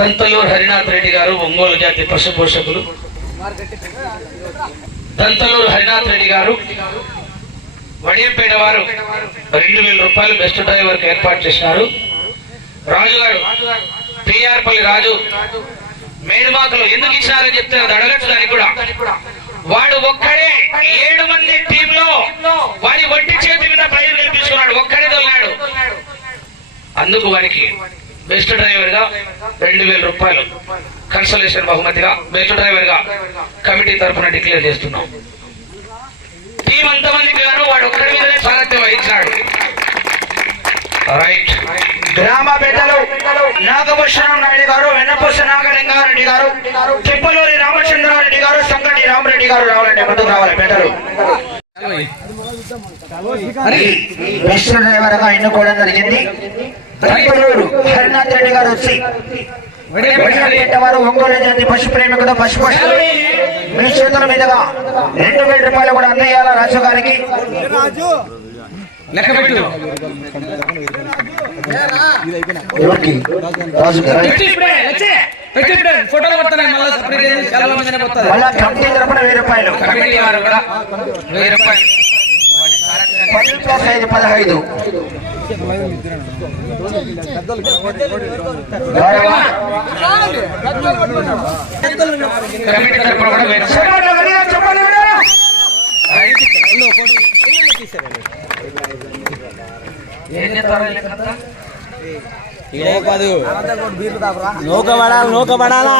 దంతలూరు హరినాథ్ రెడ్డి గారు ఒంగోలు జాతి పశు పోషకులు. దంతలూరు హరినాథ్ రెడ్డి గారు వడియంపేట వారు రెండు వేల రూపాయలు బెస్ట్ డ్రైవర్కి ఏర్పాటు చేసినారు. రాజు గారు పిఆర్పల్లి రాజు మేడుమాకలు ఎందుకు ఇచ్చినారని చెప్తే అది అడగచ్చు దానికి కూడా. వాడు ఒక్కడే ఏడు మంది టీమ్లో వాడి ఒంటి చేతి మీద ప్రైజ్ గెలిపించుకున్నాడు ఒక్కడే తోలినాడు. అందుకు వారికి బెస్ట్ డ్రైవర్గా రెండు వేల రూపాయలు కన్సలేషన్ బహుమతిగా బెస్ట్ డ్రైవర్గా కమిటీ తరఫున డిక్లేర్ చేస్తున్నాం. టీం అంతమంది పిల్లలు వాడు ఒక్కడి మీదనే సారథ్యం వహించాడు. రైట్. గ్రామ పెద్దలు నాగభూషణం నాయుడు గారు వెన్నపూస నాగలింగారెడ్డి గారు తిప్పలూరి రామచంద్రారెడ్డి గారు సంగటి రామరెడ్డి గారు రావాలంటే ముందుకు రావాలి పెద్దలు. బెస్ట్ డ్రైవర్గా ఎన్నుకోవడం జరిగింది. తిప్పలూరు హరినాథ్ రెడ్డి గారు వచ్చి వారు ఒంగోలు జాతి పశు ప్రేమికుడు పశు పశువులు మీ చేతుల మీదుగా రెండు వేల రూపాయలు కూడా అందజేయాల రాజు గారికి. ఫోటోలు పడుతున్నాయి. మళ్ళీ సపరేట్ చాలా మంది రూపాయలు. వెయ్యి రూపాయలు. పది ప్లస్ ఐదు పదహైదు గౌరవ పడాలి నూక పడాలా?